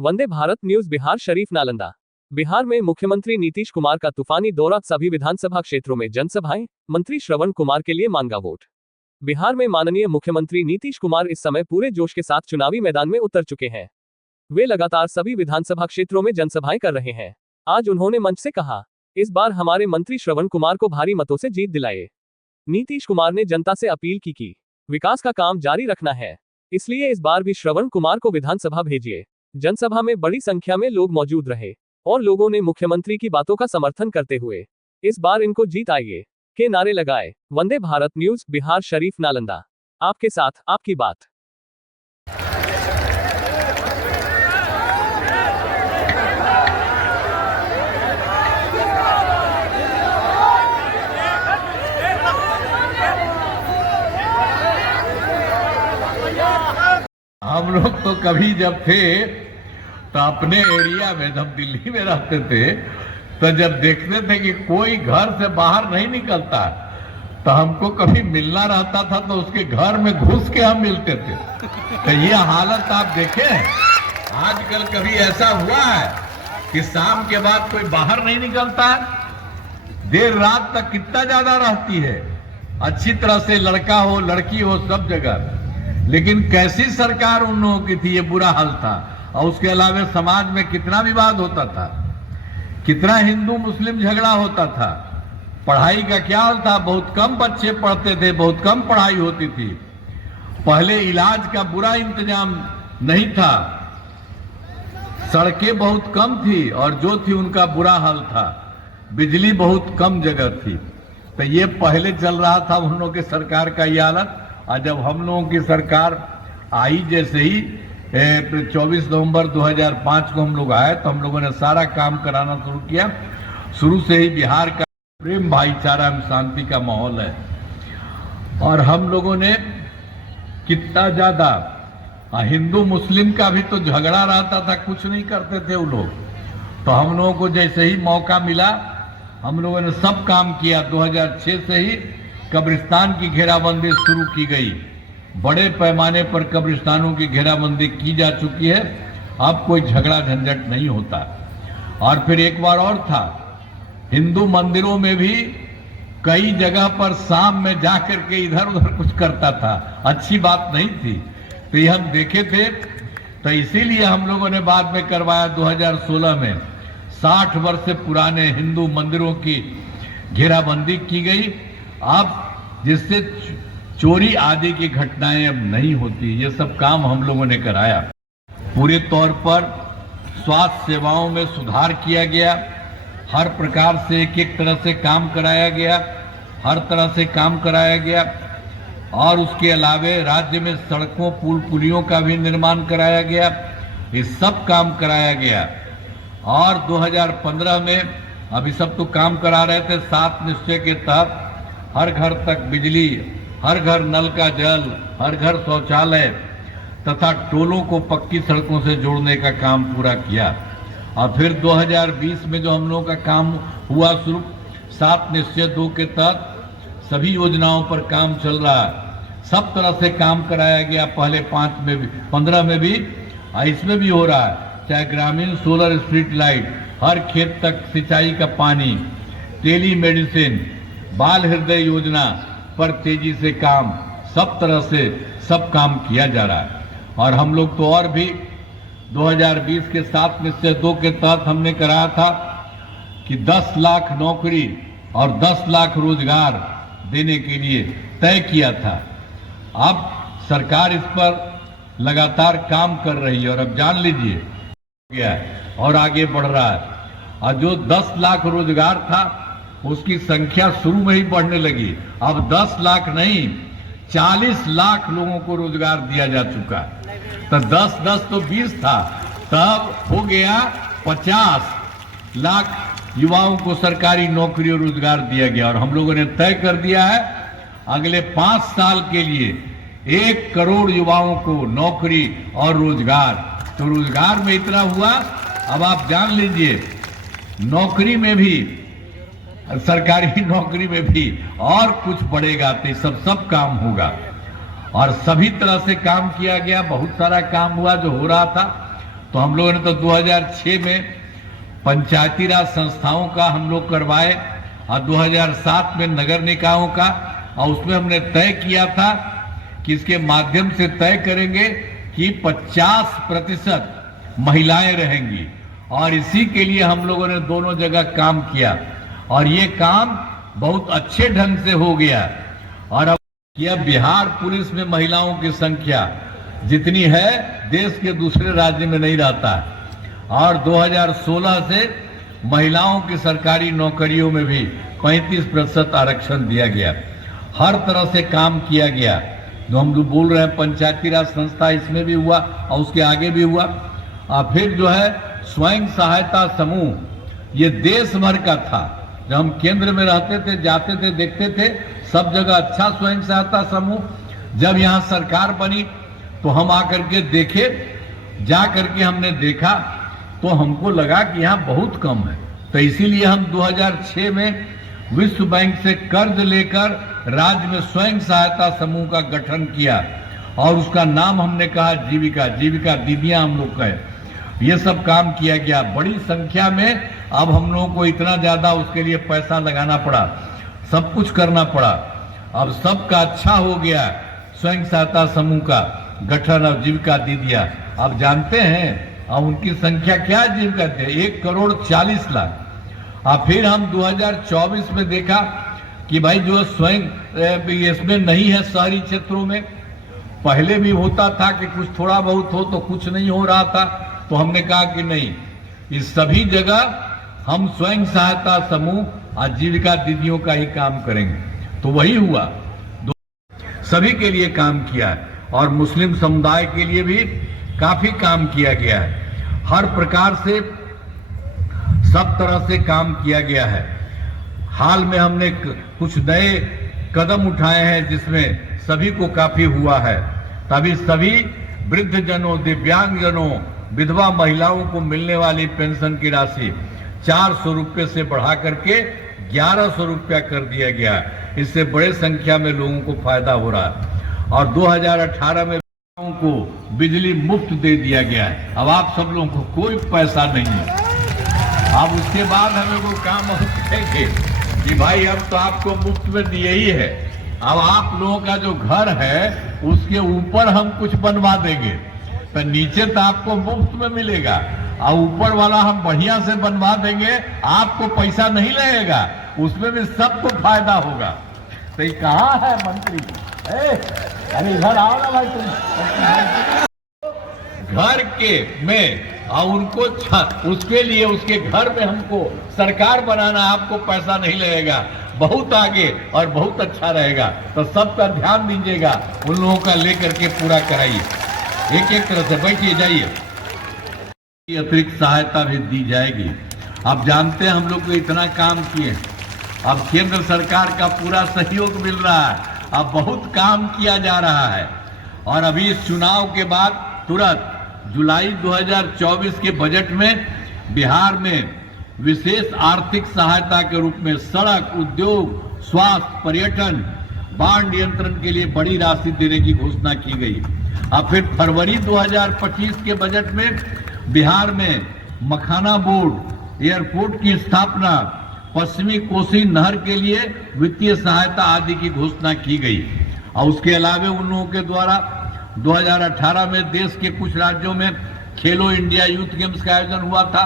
Vande Bharat news Bihar Sharif Nalanda. Bihar में मुख्यमंत्री नीतीश कुमार का तूफानी दौरा, सभी विधानसभा क्षेत्रों में जनसभाएं, मंत्री श्रवण कुमार के लिए मांगा वोट। बिहार में माननीय मुख्यमंत्री नीतीश कुमार इस समय पूरे जोश के साथ चुनावी मैदान में उतर चुके हैं। वे लगातार सभी विधानसभा क्षेत्रों में जनसभाएं कर रहे हैं। आज उन्होंने मंच से कहा, इस बार हमारे मंत्री श्रवण कुमार को भारी मतों से जीत दिलाए। नीतीश कुमार ने जनता से अपील की विकास का काम जारी रखना है, इसलिए इस बार भी श्रवण कुमार को विधानसभा भेजिए। जनसभा में बड़ी संख्या में लोग मौजूद रहे और लोगों ने मुख्यमंत्री की बातों का समर्थन करते हुए इस बार इनको जीत आइए के नारे लगाए। वंदे भारत न्यूज बिहार शरीफ नालंदा, आपके साथ आपकी बात। हम लोग तो कभी जब थे तो अपने एरिया में, जब दिल्ली में रहते थे, तो जब देखते थे कि कोई घर से बाहर नहीं निकलता, तो हमको कभी मिलना रहता था तो उसके घर में घुस के हम मिलते थे। तो ये हालत आप देखें, आजकल कभी ऐसा हुआ है कि शाम के बाद कोई बाहर नहीं निकलता, देर रात तक कितना ज्यादा रहती है, अच्छी तरह से लड़का हो लड़की हो सब जगह। लेकिन कैसी सरकार उन लोगों की थी, ये बुरा हाल था। और उसके अलावा समाज में कितना विवाद होता था, कितना हिंदू मुस्लिम झगड़ा होता था। पढ़ाई का क्या हाल था, बहुत कम बच्चे पढ़ते थे, बहुत कम पढ़ाई होती थी। पहले इलाज का बुरा इंतजाम नहीं था, सड़कें बहुत कम थी और जो थी उनका बुरा हाल था, बिजली बहुत कम जगह थी। तो ये पहले चल रहा था उन लोगों की सरकार का ये हालत। और जब हम लोगों की सरकार आई, जैसे ही 24 नवंबर 2005 को हम लोग आए, तो हम लोगों ने सारा काम कराना शुरू किया। शुरू से ही बिहार का प्रेम भाईचारा एवं शांति का माहौल है। और हम लोगों ने कितना ज्यादा हिंदू मुस्लिम का भी तो झगड़ा रहता था, कुछ नहीं करते थे वो लोग। तो हम लोगों को जैसे ही मौका मिला, हम लोगों ने सब काम किया। 2006 से ही कब्रिस्तान की घेराबंदी शुरू की गई, बड़े पैमाने पर कब्रिस्तानों की घेराबंदी की जा चुकी है। अब कोई झगड़ा झंझट नहीं होता। और फिर एक बार और था, हिंदू मंदिरों में भी कई जगह पर शाम में जाकर के इधर उधर कुछ करता था, अच्छी बात नहीं थी। तो ये हम देखे थे, तो इसीलिए हम लोगों ने बाद में करवाया 2016 में 60 वर्ष से पुराने हिंदू मंदिरों की घेराबंदी की गई। अब जिससे चोरी आदि की घटनाएं अब नहीं होती, ये सब काम हम लोगों ने कराया। पूरे तौर पर स्वास्थ्य सेवाओं में सुधार किया गया, हर प्रकार से एक एक तरह से काम कराया गया, हर तरह से काम कराया गया। और उसके अलावे राज्य में सड़कों पुल पुलियों का भी निर्माण कराया गया, ये सब काम कराया गया। और 2015 में अभी सब तो काम करा रहे थे, 7 निश्चय के तहत हर घर तक बिजली, हर घर नल का जल, हर घर शौचालय तथा टोलों को पक्की सड़कों से जोड़ने का काम पूरा किया। और फिर 2020 में जो हम लोगों का काम हुआ शुरू, 7 निश्चय 2 के तहत सभी योजनाओं पर काम चल रहा है, सब तरह से काम कराया गया। पहले 5 में भी, 15 में भी, इसमें भी हो रहा है। चाहे ग्रामीण सोलर स्ट्रीट लाइट, हर खेत तक सिंचाई का पानी, टेली मेडिसिन, बाल हृदय योजना पर तेजी से काम, सब तरह से सब काम किया जा रहा है। और हम लोग तो और भी 2020 के 7 निश्चय 2 के तहत हमने कराया था कि 10 लाख नौकरी और 10 लाख रोजगार देने के लिए तय किया था। अब सरकार इस पर लगातार काम कर रही है और अब जान लीजिए गया और आगे बढ़ रहा है। और जो 10 लाख रोजगार था उसकी संख्या शुरू में ही बढ़ने लगी। अब 10 लाख नहीं, 40 लाख लोगों को रोजगार दिया जा चुका। तो 10-10 तो 20 था, तब हो गया 50 लाख युवाओं को सरकारी नौकरी और रोजगार दिया गया। और हम लोगों ने तय कर दिया है अगले 5 साल के लिए 1 करोड़ युवाओं को नौकरी और रोजगार। तो रोजगार में इतना हुआ, अब आप जान लीजिए नौकरी में भी, सरकारी नौकरी में भी और कुछ बढ़ेगा, तो सब काम होगा। और सभी तरह से काम किया गया, बहुत सारा काम हुआ जो हो रहा था। तो हम लोगों ने तो 2006 में पंचायती राज संस्थाओं का हम लोग करवाए और 2007 में नगर निकायों का, और उसमें हमने तय किया था कि इसके माध्यम से तय करेंगे कि 50% महिलाएं रहेंगी, और इसी के लिए हम लोगों ने दोनों जगह काम किया और ये काम बहुत अच्छे ढंग से हो गया। और अब यह बिहार पुलिस में महिलाओं की संख्या जितनी है देश के दूसरे राज्य में नहीं रहता है, और 2016 से महिलाओं की सरकारी नौकरियों में भी 35% आरक्षण दिया गया। हर तरह से काम किया गया। जो हम लोग बोल रहे हैं पंचायती राज संस्था, इसमें भी हुआ और उसके आगे भी हुआ। और फिर जो है स्वयं सहायता समूह, ये देश भर का था। जब हम केंद्र में रहते थे, जाते थे, देखते थे सब जगह अच्छा स्वयं सहायता समूह। जब यहाँ सरकार बनी तो हम आकर के देखे, जा करके हमने देखा तो हमको लगा कि यहाँ बहुत कम है। तो इसीलिए हम 2006 में विश्व बैंक से कर्ज लेकर राज्य में स्वयं सहायता समूह का गठन किया, और उसका नाम हमने कहा जीविका। जीविका दीदियां हम लोग कहे। ये सब काम किया गया बड़ी संख्या में। अब हम लोगों को इतना ज्यादा उसके लिए पैसा लगाना पड़ा, सब कुछ करना पड़ा। अब सबका अच्छा हो गया। स्वयं सहायता समूह का गठन और जीविका दीदियां आप जानते हैं, अब उनकी संख्या क्या है जीविका दीदियां? 1,40,00,000। और फिर हम 2024 में देखा कि भाई जो स्वयं इसमें नहीं है शहरी क्षेत्रों में, पहले भी होता था कि कुछ थोड़ा बहुत हो तो कुछ नहीं हो रहा था, तो हमने कहा कि नहीं, इस सभी जगह हम स्वयं सहायता समूह और जीविका दीदियों का ही काम करेंगे। तो वही हुआ, सभी के लिए काम किया है, और मुस्लिम समुदाय के लिए भी काफी काम किया गया है। हर प्रकार से सब तरह से काम किया गया है। हाल में हमने कुछ नए कदम उठाए हैं जिसमें सभी को काफी हुआ है। तभी सभी वृद्ध जनों, दिव्यांग जनों, विधवा महिलाओं को मिलने वाली पेंशन की राशि 400 रुपये से बढ़ा करके 1100 रुपया कर दिया गया है। इससे बड़े संख्या में लोगों को फायदा हो रहा है। और 2018 में को बिजली मुफ्त दे दिया गया है। अब आप सब लोगों को कोई पैसा नहीं है। अब उसके बाद हमें वो काम कहेंगे कि भाई अब तो आपको मुफ्त में दिए ही है, अब आप लोगों का जो घर है उसके ऊपर हम कुछ बनवा देंगे, तो नीचे तो आपको मुफ्त में मिलेगा, और ऊपर वाला हम बढ़िया से बनवा देंगे, आपको पैसा नहीं लगेगा, उसमें भी सबको फायदा होगा। तो ये कहाँ है मंत्री? अरे इधर आओ ना भाई तुम। घर के में और उनको उसके लिए उसके घर में हमको सरकार बनाना, आपको पैसा नहीं लगेगा, बहुत आगे और बहुत अच्छा रहेगा। तो सबका ध्यान दीजिएगा, उन लोगों का लेकर के पूरा कराइए। एक एक तरह से बैठिए, जाइए। अतिरिक्त सहायता भी दी जाएगी। आप जानते हैं हम लोग को इतना काम किए, अब केंद्र सरकार का पूरा सहयोग मिल रहा है, अब बहुत काम किया जा रहा है। और अभी इस चुनाव के बाद तुरंत जुलाई 2024 के बजट में बिहार में विशेष आर्थिक सहायता के रूप में सड़क, उद्योग, स्वास्थ्य, पर्यटन, बाढ़ नियंत्रण के लिए बड़ी राशि देने की घोषणा की गई। अब फिर फरवरी 2025 के बजट में बिहार में मखाना बोर्ड, एयरपोर्ट की स्थापना, पश्चिमी कोसी नहर के लिए वित्तीय सहायता आदि की घोषणा की गई। और उसके अलावा उन लोगों के द्वारा 2018 में देश के कुछ राज्यों में खेलो इंडिया यूथ गेम्स का आयोजन हुआ था,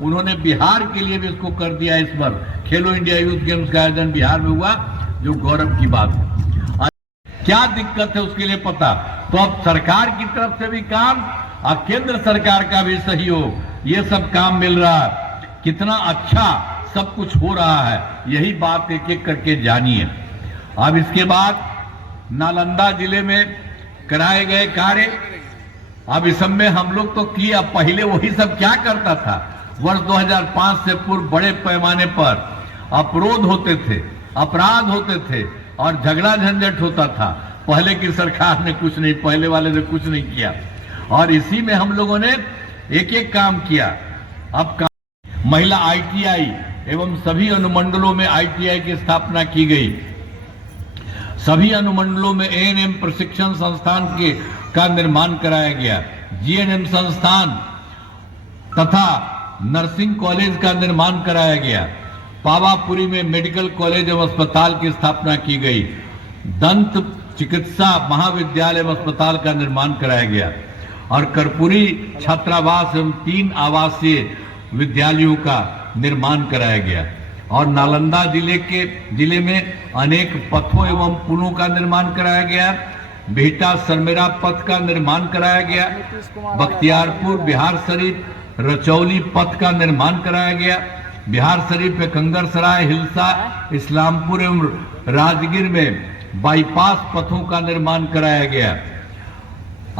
उन्होंने बिहार के लिए भी इसको कर दिया। इस बार खेलो इंडिया यूथ गेम्स का आयोजन बिहार में हुआ, जो गौरव की बात है। क्या दिक्कत है उसके लिए पता, तो अब सरकार की तरफ से भी काम और केंद्र सरकार का भी सहयोग, ये सब काम मिल रहा है। कितना अच्छा सब कुछ हो रहा है, यही बात एक एक करके जानिए। अब इसके बाद नालंदा जिले में कराए गए कार्य, अब इस सब में हम लोग तो किया, पहले वही सब क्या करता था, वर्ष 2005 से पूर्व बड़े पैमाने पर अपरोध होते थे, अपराध होते थे और झगड़ा झंझट होता था। पहले की सरकार ने कुछ नहीं, पहले वाले ने कुछ नहीं किया, और इसी में हम लोगों ने एक एक काम किया। अब महिला ITI एवं सभी अनुमंडलों में ITI की स्थापना की गई। सभी अनुमंडलों में ANM प्रशिक्षण संस्थान का निर्माण कराया गया। GNM संस्थान तथा नर्सिंग कॉलेज का निर्माण कराया गया। पावापुरी में मेडिकल कॉलेज एवं अस्पताल की स्थापना की गई। दंत चिकित्सा महाविद्यालय एवं अस्पताल का निर्माण कराया गया और कर्पूरी छात्रावास एवं 3 आवासीय विद्यालयों का निर्माण कराया गया। और नालंदा जिले में अनेक पथों एवं पुलों का निर्माण कराया गया। बिहटा सरमेरा पथ का निर्माण कराया गया। बख्तियारपुर बिहार शरीफ रचौली पथ का निर्माण कराया गया। बिहार शरीफ में कंगरसराय हिलसा इस्लामपुर एवं राजगीर में बाईपास पथों का निर्माण कराया गया।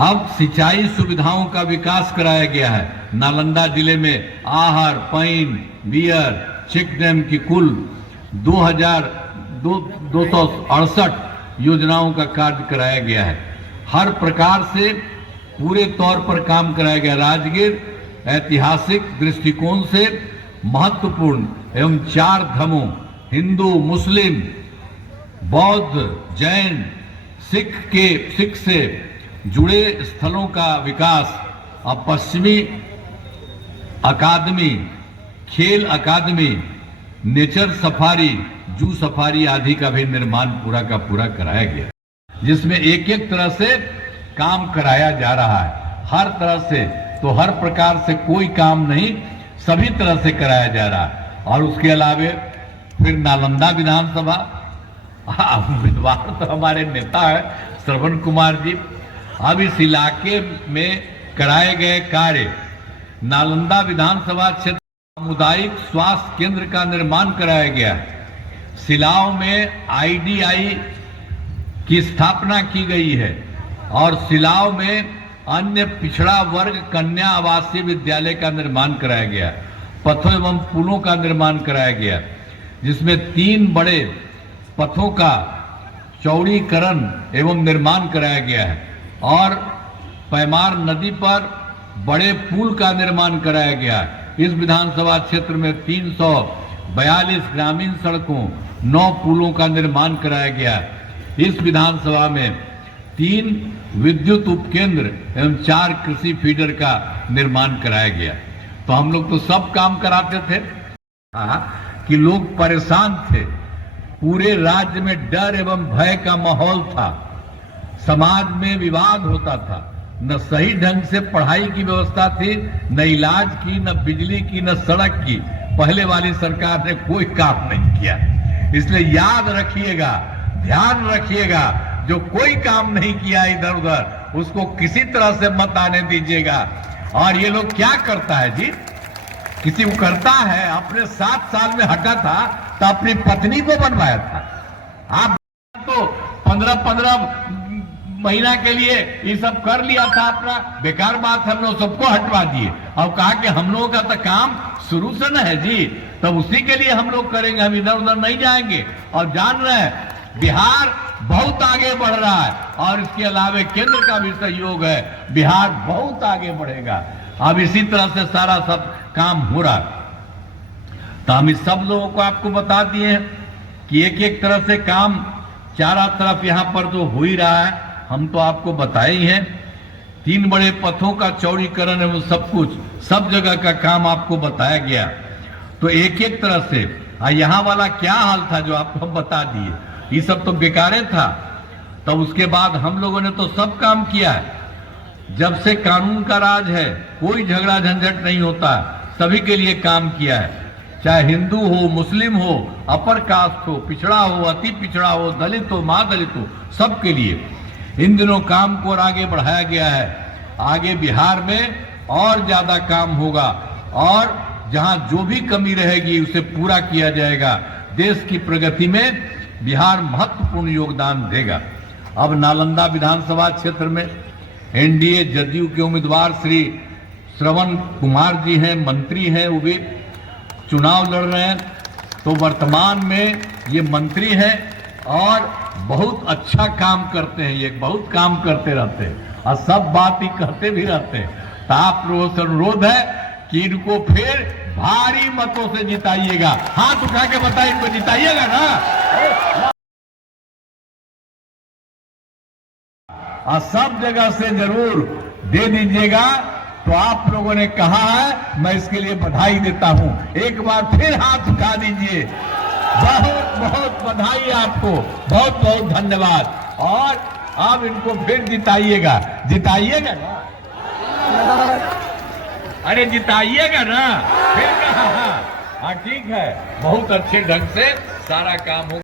अब सिंचाई सुविधाओं का विकास कराया गया है। नालंदा जिले में आहर, पैन, बियर, चेक डैम की कुल 2,268 योजनाओं का कार्य कराया गया है। हर प्रकार से पूरे तौर पर काम कराया गया। राजगीर ऐतिहासिक दृष्टिकोण से महत्वपूर्ण एवं 4 धर्मों हिंदू, मुस्लिम, बौद्ध, जैन, सिख से जुड़े स्थलों का विकास और पश्चिमी अकादमी, खेल अकादमी, नेचर सफारी, जू सफारी आदि का भी निर्माण पूरा का पूरा कराया गया, जिसमें एक एक तरह से काम कराया जा रहा है। हर तरह से, तो हर प्रकार से कोई काम नहीं, सभी तरह से कराया जा रहा है। और उसके अलावे फिर नालंदा विधानसभा, उम्मीदवार तो हमारे नेता है श्रवण कुमार जी। अब इस इलाके में कराए गए कार्य, नालंदा विधानसभा क्षेत्र सामुदायिक स्वास्थ्य केंद्र का निर्माण कराया गया। सिलाव में IDI की स्थापना की गई है और सिलाव में अन्य पिछड़ा वर्ग कन्या आवासीय विद्यालय का निर्माण कराया गया। पथों एवं पुलों का निर्माण कराया गया, जिसमें 3 बड़े पथों का चौड़ीकरण एवं निर्माण कराया गया है और पैमार नदी पर बड़े पुल का निर्माण कराया गया है। इस विधानसभा क्षेत्र में 342 ग्रामीण सड़कों, 9 पुलों का निर्माण कराया गया है। इस विधानसभा में 3 विद्युत उपकेंद्र एवं 4 कृषि फीडर का निर्माण कराया गया। तो हम लोग तो सब काम कराते थे कि लोग परेशान थे। पूरे राज्य में डर एवं भय का माहौल था। समाज में विवाद होता था। न सही ढंग से पढ़ाई की व्यवस्था थी, न इलाज की, न बिजली की, न सड़क की। पहले वाली सरकार ने कोई काम नहीं किया। इसलिए याद रखिएगा, ध्यान रखिएगा, जो कोई काम नहीं किया इधर उधर, उसको किसी तरह से मत आने दीजिएगा। और ये लोग क्या करता है जी, किसी को करता है, अपने 7 साल में हटा था तो अपनी पत्नी को बनवाया था। आप तो 15-15 महीना के लिए ये सब कर लिया था अपना, बेकार बात। हम लोग सबको हटवा दिए। अब कहा कि हम लोगों का तो काम शुरू से न है जी, तब उसी के लिए हम लोग करेंगे, हम इधर उधर नहीं जाएंगे। और जान रहे हैं बिहार बहुत आगे बढ़ रहा है और इसके अलावे केंद्र का भी सहयोग है। बिहार बहुत आगे बढ़ेगा। अब इसी तरह से सारा सब काम हो रहा है। तो हम इस सब लोगों को आपको बता दिए हैं कि एक एक तरह से काम चारों तरफ यहां पर जो हो ही रहा है, हम तो आपको बताए ही हैं। 3 बड़े पथों का चौड़ीकरण एवं सब कुछ, सब जगह का काम आपको बताया गया। तो एक एक तरह से यहाँ वाला क्या हाल था जो आपको हम बता दिए, ये सब तो बेकारे था। तब उसके बाद हम लोगों ने तो सब काम किया है। जब से कानून का राज है, कोई झगड़ा झंझट नहीं होता, सभी के लिए काम किया है। चाहे हिंदू हो, मुस्लिम हो, अपर कास्ट हो, पिछड़ा हो, अति पिछड़ा हो, दलित हो, महादलित हो, सबके लिए इन दिनों काम को और आगे बढ़ाया गया है। आगे बिहार में और ज्यादा काम होगा और जहां जो भी कमी रहेगी उसे पूरा किया जाएगा। देश की प्रगति में बिहार महत्वपूर्ण योगदान देगा। अब नालंदा विधानसभा क्षेत्र में NDA जदयू के उम्मीदवार श्री श्रवण कुमार जी हैं, मंत्री हैं, वो भी चुनाव लड़ रहे हैं। तो वर्तमान में ये मंत्री हैं और बहुत अच्छा काम करते हैं। ये बहुत काम करते रहते हैं और सब बात ही कहते भी रहते हैं। तो आप लोगों से अनुरोध है कि इनको फिर भारी मतों से जिताइएगा। हाथ उठा के बताइए, इनको जिताइएगा ना। और सब जगह से जरूर दे दीजिएगा तो आप लोगों ने कहा है, मैं इसके लिए बधाई देता हूं। एक बार फिर हाथ उठा दीजिए। बहुत बहुत बधाई आपको, बहुत बहुत धन्यवाद। और आप इनको फिर जिताइएगा, जिताइएगा ना? अरे जिताइएगा ना? फिर कहा हाँ ठीक है, बहुत अच्छे ढंग से सारा काम हो।